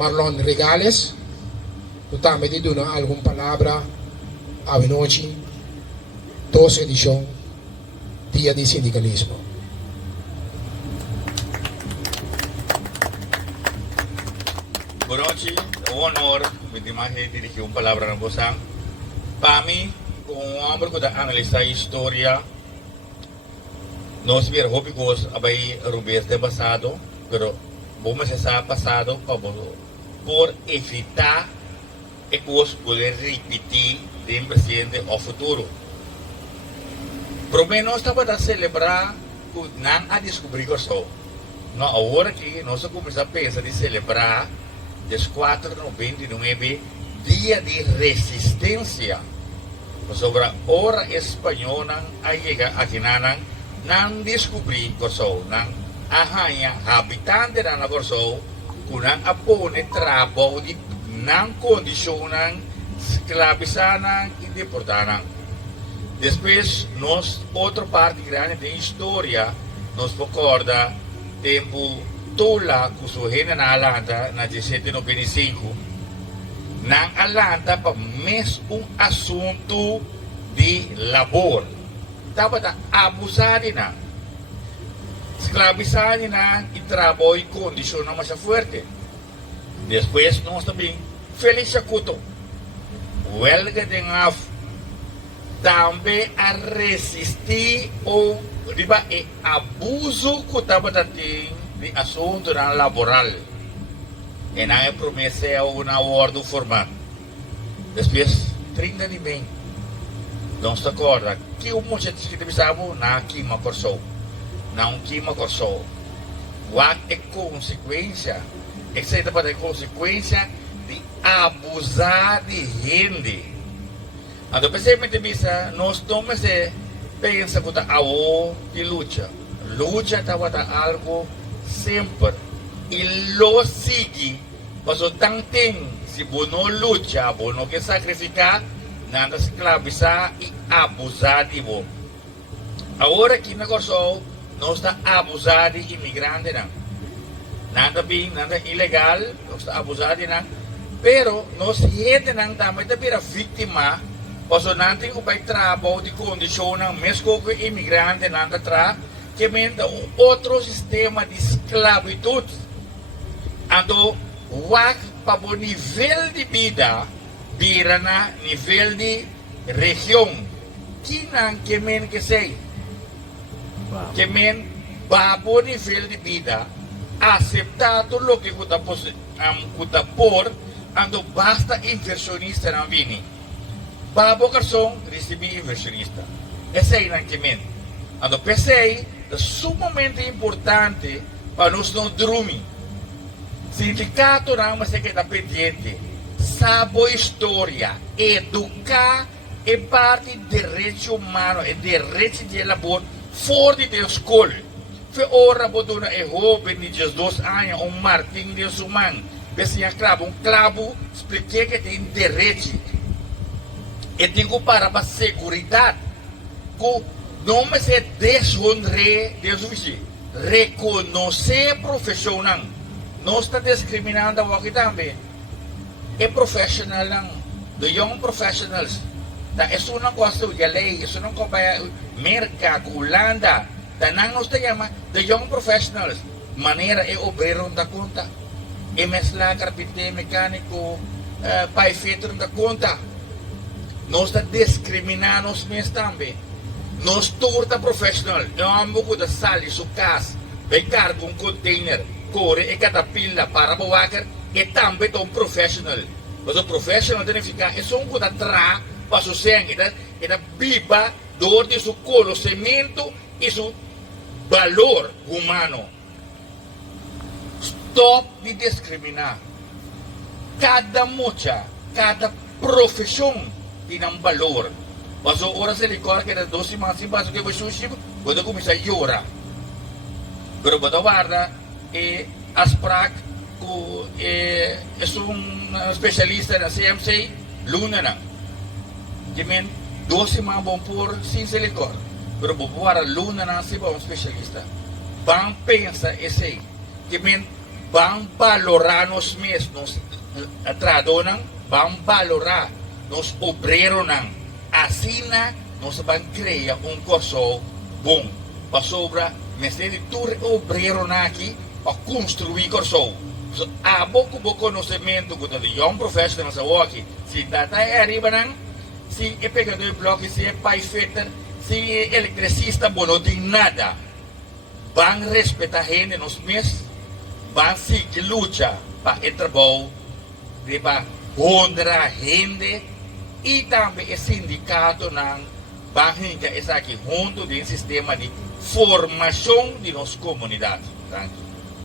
Marlon Regales, tú también te doy alguna palabra a noche, 2 edición, Día de Sindicalismo. Boa noite, é um honor me dirigir uma palavra na você. Para mim, como um homem que analisa a história, nós vemos que abai Rubens de passado, pero vamos estar passado por evitar que coisas poder repetir do presente ao futuro. Pelo menos estava a celebrar que não a descobrir que só. Na hora que nós começamos a pensar de celebrar 4 de novembro, Dia de Resistência, sobre a hora espanhola a chegar aqui não descobrir que só, não arranha habitante da Corso, que não apone trabalho de não condicionam, escravizam e deportam. Depois, nós, outra parte grande da história, nos recorda tempo tola que surgiu na Atlanta na 1795, na Atlanta para mesmo assunto de labor. Estava abusado na escravizado na e trabalho condicional mais forte. Depois, nós também, Félix Couto, huelga de ngaf, também a resistir o abuso que estava tendo de assunto laboral. E não é promessa uma ordem formal. Depois, 30 de bem. Não se acorda que o moço que precisava não queima corso. Não queima corso. What é consequência? Exceto para a consequência de abusar de gente. Então, precisamente, nós tomamos pensa que a de luta. Luta estava algo sempre. E lo sigue. Mas o tanto se não luta, não quer sacrificar, nada escravizar e abusar de você. Agora aqui na Corso, nós está abusando de imigrante. Nada bem, nada ilegal, nós está abusando de nada. Pero nós gente não também está vítima. Mas não tem que trabalho de condição, mesmo que imigrante não está que menta outro sistema de esclavitud. Então, para o nível de vida, vira na nível de região. Que não que men que sei. Que men, para o nível de vida, aceitar tudo o que está por, então basta inversionista não vir. Para a garçom, recebi inversionista. Esse é o que men. Então, pensei, é sumamente importante para nós não dormir. Sindicato não se queda pendiente. Sabe a história. Educar é parte do direito humano, é direito de labor fora da escola. Foi hora para é jovem de 12 anos, Martin de Suman. Pensei clavo, expliquei que tem direito. E digo para a segurança, que não me se desonre, reconhecer profissional. Não está discriminando aqui também. É profissional lang. The young professionals. É uma coisa de lei, é uma coisa merca, Holanda. Tanang nos chama the young professionals. Maneira é obrero da conta. É mesla, carpinteiro, mecânico, pai feito da conta. Não está discriminando os meus também. Nós torta profissional. Eu amo que da sala e sua casa. Vai cargo container. Corre e catapila para bawaker. E também um profissional. Mas o profissional tem que ficar. É só um coisa atrás. Para o sangue. E da biba. Dor de seu conhecimento. E seu valor humano. Stop de discriminar. Cada mocha. Cada profissão. Tem um valor. Mas ora se recorda que era 12 semanas baso que vai sushi, quando começa a chorar. Pero pada guarda as prac que é especialista na CMC Luna na. Que men 12 semanas bom por sem se recorda. Pero guarda Luna na se bom especialista. Bang pensa esse que men Vão valorar nós mesmos, tradonan, vão valorar nos obreiros. Assim, nós vamos criar curso bom. Para sobra, mas ele tudo obreiro aqui para construir curso. Há pouco conhecimento que o young professional aqui, se data é arriba, se é pegador de bloco, se é pai fetter, se é eletricista, bom, não tem nada. Vão respeitar a gente nos mesmos. Van seguir lucha para el trabajo de honrar a gente e também o sindicato van estar aqui junto do sistema de formação de nossa comunidade.